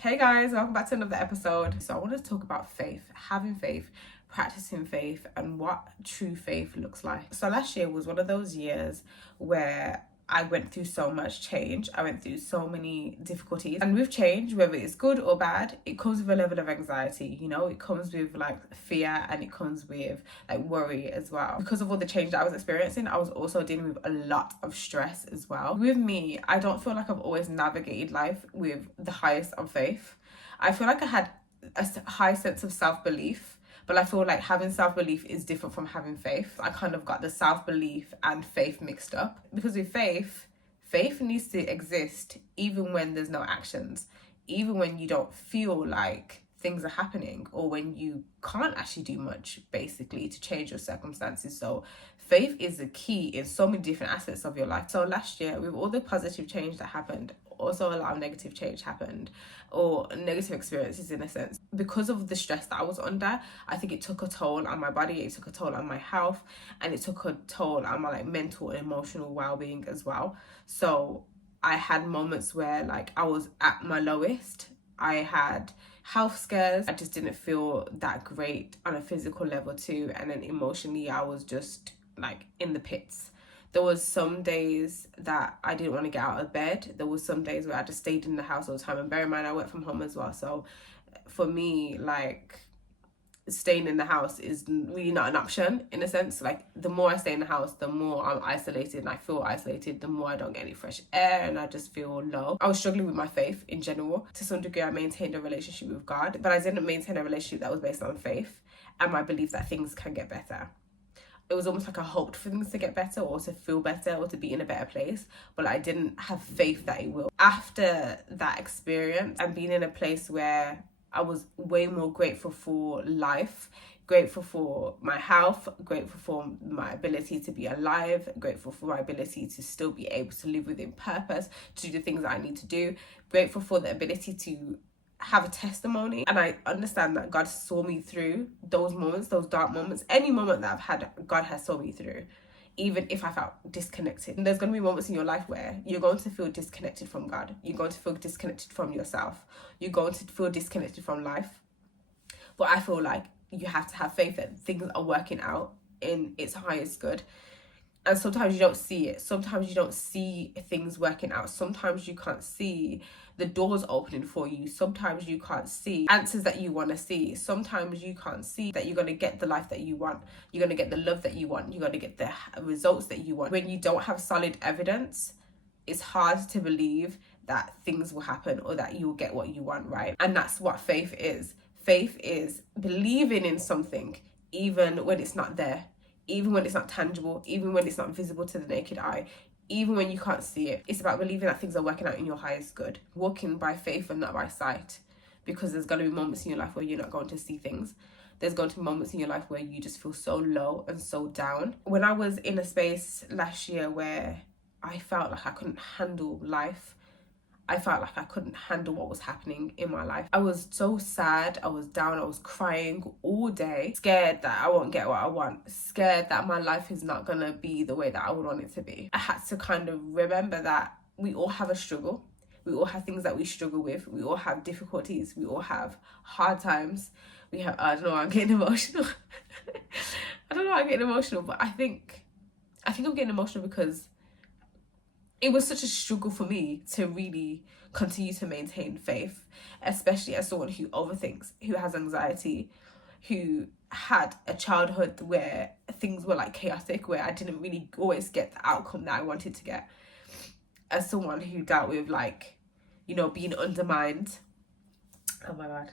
Hey guys, welcome back to another episode. So I want to talk about faith, having faith, practicing faith, and what true faith looks like. So last year was one of those years where I went through so much change. I went through so many difficulties. And with change, whether it's good or bad, it comes with a level of anxiety. It comes with like fear, and it comes with like worry as well. Because of all the change that I was experiencing, I was also dealing with a lot of stress as well. With me, I don't feel like I've always navigated life with the highest of faith. I feel like I had a high sense of self-belief, but I feel like having self-belief is different from having faith. I kind of got the self-belief and faith mixed up. Because with faith needs to exist even when there's no actions, even when you don't feel like things are happening, or when you can't actually do much basically to change your circumstances. So faith is the key in so many different aspects of your life. So last year, with all the positive change that happened, also a lot of negative change happened, or negative experiences in a sense. Because of the stress that I was under, I think it took a toll on my body, it took a toll on my health, and it took a toll on my mental and emotional well-being as well. So I had moments where I was at my lowest. I had health scares. I just didn't feel that great on a physical level too, and then emotionally I was just in the pits. There was some days that I didn't want to get out of bed. There was some days where I just stayed in the house all the time. And bear in mind, I work from home as well. So for me, staying in the house is really not an option in a sense. The more I stay in the house, the more I'm isolated, and I feel isolated, the more I don't get any fresh air, and I just feel low. I was struggling with my faith in general. To some degree, I maintained a relationship with God, but I didn't maintain a relationship that was based on faith and my belief that things can get better. It was almost like I hoped for things to get better, or to feel better, or to be in a better place, but I didn't have faith that it will. After that experience and being in a place where I was way more grateful for life, grateful for my health, grateful for my ability to be alive, grateful for my ability to still be able to live within purpose, to do the things that I need to do, grateful for the ability to have a testimony. And I understand that God saw me through those moments, those dark moments. Any moment that I've had, God has saw me through, even if I felt disconnected. And there's going to be moments in your life where you're going to feel disconnected from God. You're going to feel disconnected from yourself. You're going to feel disconnected from life. But I feel like you have to have faith that things are working out in its highest good. And sometimes you don't see it. Sometimes you don't see things working out. Sometimes you can't see the doors opening for you. Sometimes you can't see answers that you want to see. Sometimes you can't see that you're going to get the life that you want. You're going to get the love that you want. You're going to get the results that you want. When you don't have solid evidence, it's hard to believe that things will happen or that you'll get what you want, right? And that's what faith is. Faith is believing in something even when it's not there, even when it's not tangible, even when it's not visible to the naked eye, even when you can't see it. It's about believing that things are working out in your highest good, walking by faith and not by sight, because there's going to be moments in your life where you're not going to see things. There's going to be moments in your life where you just feel so low and so down. When I was in a space last year where I felt like I couldn't handle life, I felt like I couldn't handle what was happening in my life. I was so sad, I was down, I was crying all day, scared that I won't get what I want, scared that my life is not gonna be the way that I would want it to be. I had to kind of remember that we all have a struggle. We all have things that we struggle with. We all have difficulties. We all have hard times. We have, I don't know why I'm getting emotional. I don't know why I'm getting emotional, but I think I'm getting emotional because it was such a struggle for me to really continue to maintain faith, especially as someone who overthinks, who has anxiety, who had a childhood where things were chaotic, where I didn't really always get the outcome that I wanted to get. As someone who dealt with being undermined. Oh my God.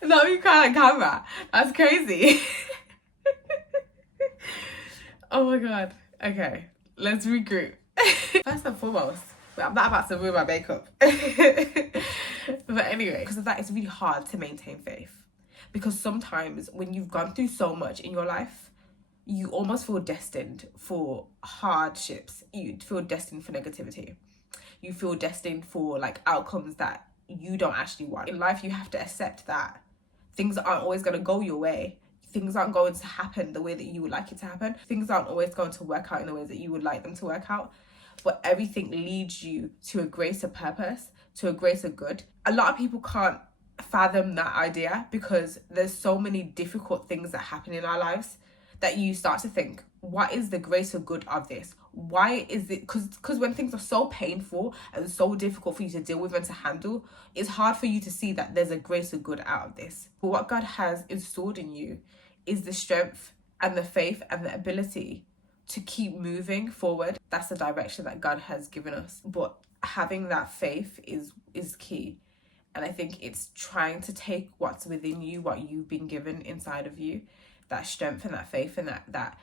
Not me crying on camera. That's crazy. Oh my God. Okay, let's regroup. First and foremost, I'm not about to ruin my makeup. But anyway, because of that, it's really hard to maintain faith. Because sometimes when you've gone through so much in your life, you almost feel destined for hardships. You feel destined for negativity. You feel destined for outcomes that you don't actually want. In life, you have to accept that things aren't always going to go your way. Things aren't going to happen the way that you would like it to happen. Things aren't always going to work out in the ways that you would like them to work out. but everything leads you to a greater purpose, to a greater good. A lot of people can't fathom that idea because there's so many difficult things that happen in our lives that you start to think, what is the greater good of this? Why is it? Because when things are so painful and so difficult for you to deal with and to handle, it's hard for you to see that there's a greater good out of this. But what God has installed in you is the strength and the faith and the ability to keep moving forward. That's the direction that God has given us. But having that faith is key. And I think it's trying to take what's within you, what you've been given inside of you, that strength and that faith and that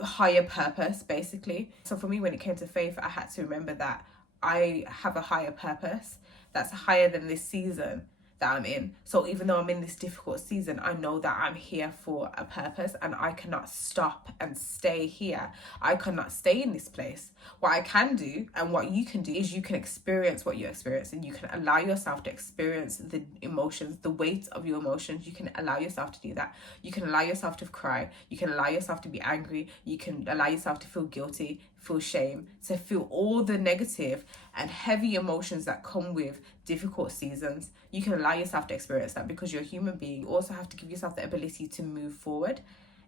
higher purpose, basically. So for me, when it came to faith, I had to remember that I have a higher purpose that's higher than this season that I'm in. So even though I'm in this difficult season, I know that I'm here for a purpose and I cannot stop and stay here. I cannot stay in this place. What I can do and what you can do is you can experience what you experience, and you can allow yourself to experience the emotions, the weight of your emotions. You can allow yourself to do that. You can allow yourself to cry. You can allow yourself to be angry. You can allow yourself to feel guilty, feel shame, to feel all the negative and heavy emotions that come with difficult seasons. You can allow yourself to experience that because you're a human being. You also have to give yourself the ability to move forward.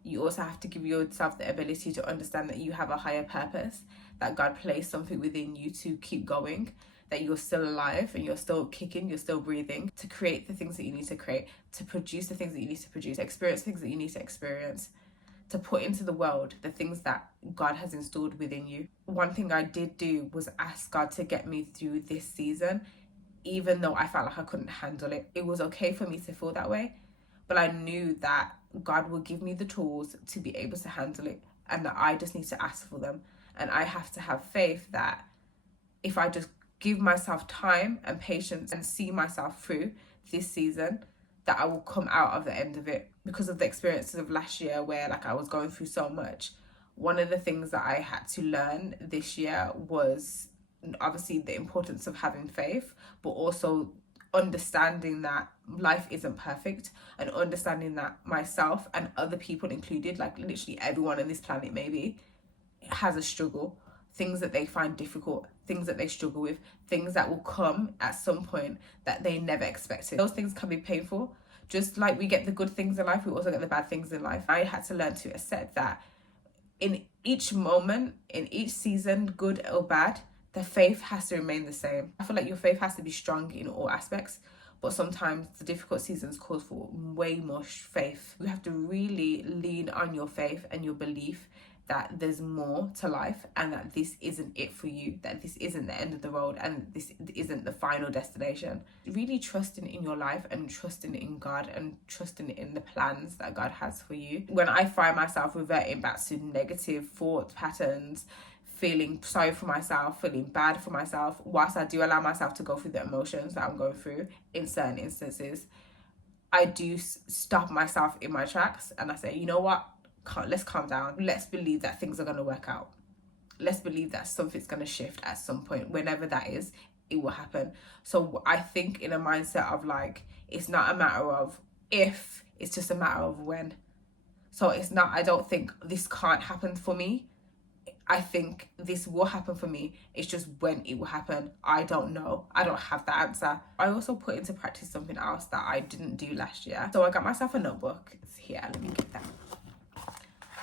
You also have to give yourself the ability to understand that you have a higher purpose, that God placed something within you to keep going, that you're still alive and you're still kicking, you're still breathing, to create the things that you need to create, to produce the things that you need to produce, to experience things that you need to experience, to put into the world the things that God has installed within you. One thing I did do was ask God to get me through this season, even though I felt like I couldn't handle it. It was okay for me to feel that way, but I knew that God will give me the tools to be able to handle it, and that I just need to ask for them. And I have to have faith that if I just give myself time and patience and see myself through this season, that I will come out of the end of it. Because of the experiences of last year where I was going through so much, one of the things that I had to learn this year was obviously the importance of having faith, but also understanding that life isn't perfect, and understanding that myself and other people included, literally everyone on this planet maybe, has a struggle, things that they find difficult, things that they struggle with, things that will come at some point that they never expected. Those things can be painful. Just like we get the good things in life, we also get the bad things in life. I had to learn to accept that in each moment, in each season, good or bad, the faith has to remain the same. I feel like your faith has to be strong in all aspects, but sometimes the difficult seasons cause for way more faith. You have to really lean on your faith and your belief that there's more to life, and that this isn't it for you, that this isn't the end of the road, and this isn't the final destination. Really trusting in your life and trusting in God and trusting in the plans that God has for you. When I find myself reverting back to negative thought patterns, feeling sorry for myself, feeling bad for myself, whilst I do allow myself to go through the emotions that I'm going through in certain instances, I do stop myself in my tracks and I say, you know what? Let's calm down. Let's believe that things are going to work out. Let's believe that something's going to shift at some point. Whenever that is, it will happen. So I think in a mindset of it's not a matter of if, it's just a matter of when. So it's not, I don't think this can't happen for me. I think this will happen for me. It's just when it will happen. I don't know. I don't have the answer. I also put into practice something else that I didn't do last year. So I got myself a notebook. It's here. Let me get that.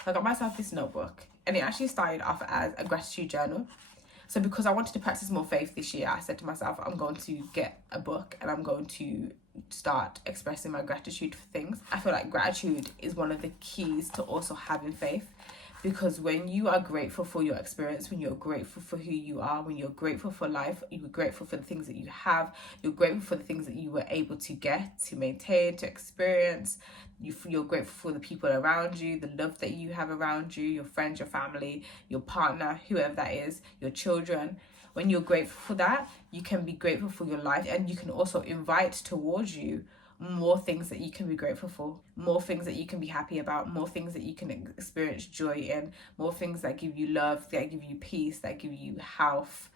So I got myself this notebook, and it actually started off as a gratitude journal. So because I wanted to practice more faith this year, I said to myself, I'm going to get a book and I'm going to start expressing my gratitude for things. I feel like gratitude is one of the keys to also having faith, because when you are grateful for your experience, when you're grateful for who you are, when you're grateful for life, you're grateful for the things that you have, you're grateful for the things that you were able to get, to maintain, to experience, you're grateful for the people around you, the love that you have around you, your friends, your family, your partner, whoever that is, your children. When you're grateful for that, you can be grateful for your life, and you can also invite towards you more things that you can be grateful for, more things that you can be happy about, more things that you can experience joy in, more things that give you love, that give you peace, that give you health,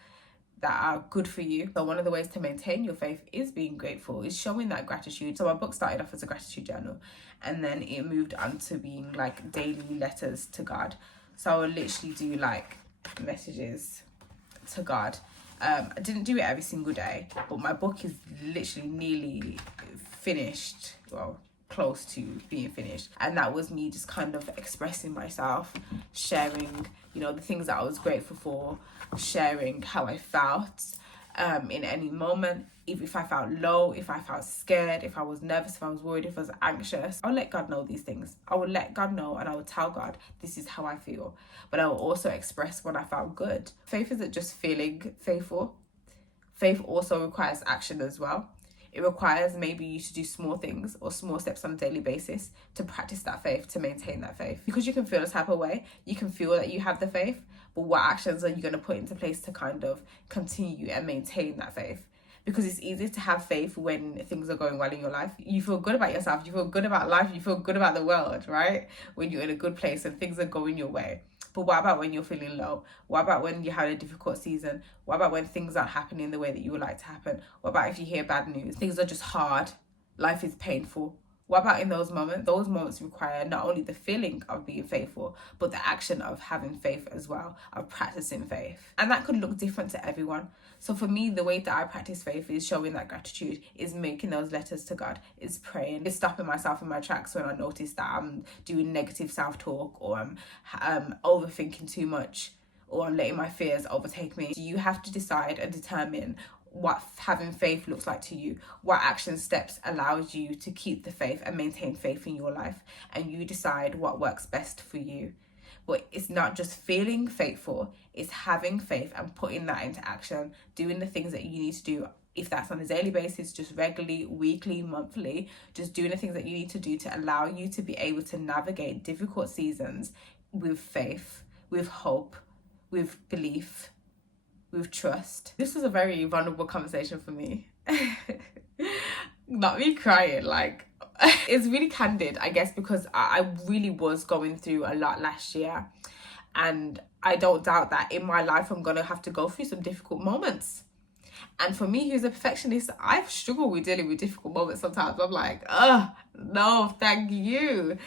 that are good for you. So one of the ways to maintain your faith is being grateful, is showing that gratitude. So my book started off as a gratitude journal, and then it moved on to being daily letters to God. So I would literally do messages to God. I didn't do it every single day, but my book is literally nearly finished, well, close to being finished. And that was me just kind of expressing myself, sharing, you know, the things that I was grateful for, sharing how I felt in any moment. If I felt low, if I felt scared, if I was nervous, if I was worried, if I was anxious, I'll let God know these things. I will let God know, and I will tell God, this is how I feel. But I will also express when I felt good. Faith isn't just feeling faithful. Faith also requires action as well. It requires maybe you to do small things or small steps on a daily basis to practice that faith, to maintain that faith. Because you can feel a type of way, you can feel that you have the faith, but what actions are you going to put into place to kind of continue and maintain that faith? Because it's easy to have faith when things are going well in your life. You feel good about yourself, you feel good about life, you feel good about the world, right? When you're in a good place and things are going your way. But what about when you're feeling low? What about when you have a difficult season? What about when things aren't happening the way that you would like to happen? What about if you hear bad news? Things are just hard. Life is painful. What about in those moments? Those moments require not only the feeling of being faithful, but the action of having faith as well, of practicing faith. And that could look different to everyone. So for me, the way that I practice faith is showing that gratitude, is making those letters to God, is praying, is stopping myself in my tracks when I notice that I'm doing negative self-talk, or I'm overthinking too much, or I'm letting my fears overtake me. You have to decide and determine what having faith looks like to you, what action steps allows you to keep the faith and maintain faith in your life, and you decide what works best for you. But it's not just feeling faithful, it's having faith and putting that into action, doing the things that you need to do. If that's on a daily basis, just regularly, weekly, monthly, just doing the things that you need to do to allow you to be able to navigate difficult seasons with faith, with hope, with belief, with trust. This was a very vulnerable conversation for me. Not me crying, like, it's really candid, I guess, because I really was going through a lot last year, and I don't doubt that in my life I'm gonna have to go through some difficult moments. And for me, who's a perfectionist, I've struggled with dealing with difficult moments sometimes. I'm like, no, thank you.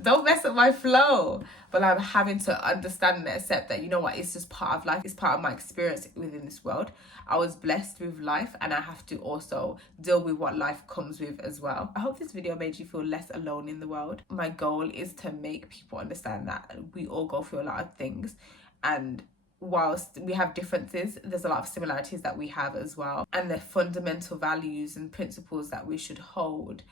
Don't mess up my flow. But I'm having to understand and accept that, you know what, it's just part of life. It's part of my experience within this world. I was blessed with life, and I have to also deal with what life comes with as well. I hope this video made you feel less alone in the world. My goal is to make people understand that we all go through a lot of things, and whilst we have differences, there's a lot of similarities that we have as well, and the fundamental values and principles that we should hold.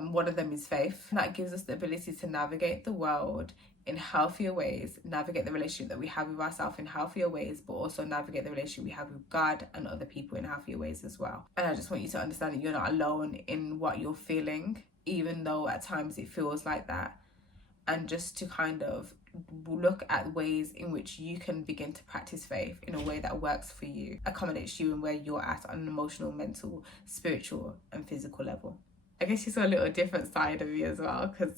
One of them is faith. That gives us the ability to navigate the world in healthier ways, navigate the relationship that we have with ourselves in healthier ways, but also navigate the relationship we have with God and other people in healthier ways as well. And I just want you to understand that you're not alone in what you're feeling, even though at times it feels like that. And just to kind of look at ways in which you can begin to practice faith in a way that works for you, accommodates you and where you're at on an emotional, mental, spiritual and physical level. I guess you saw a little different side of me as well, because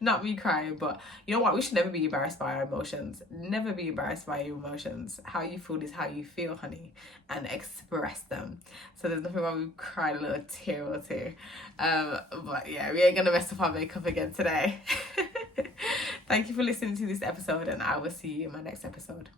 not me crying, but you know what, we should never be embarrassed by our emotions. Never be embarrassed by your emotions. How you feel is how you feel, honey, and express them. So there's nothing wrong with crying a little tear or two. But yeah, we ain't gonna mess up our makeup again today. Thank you for listening to this episode, and I will see you in my next episode.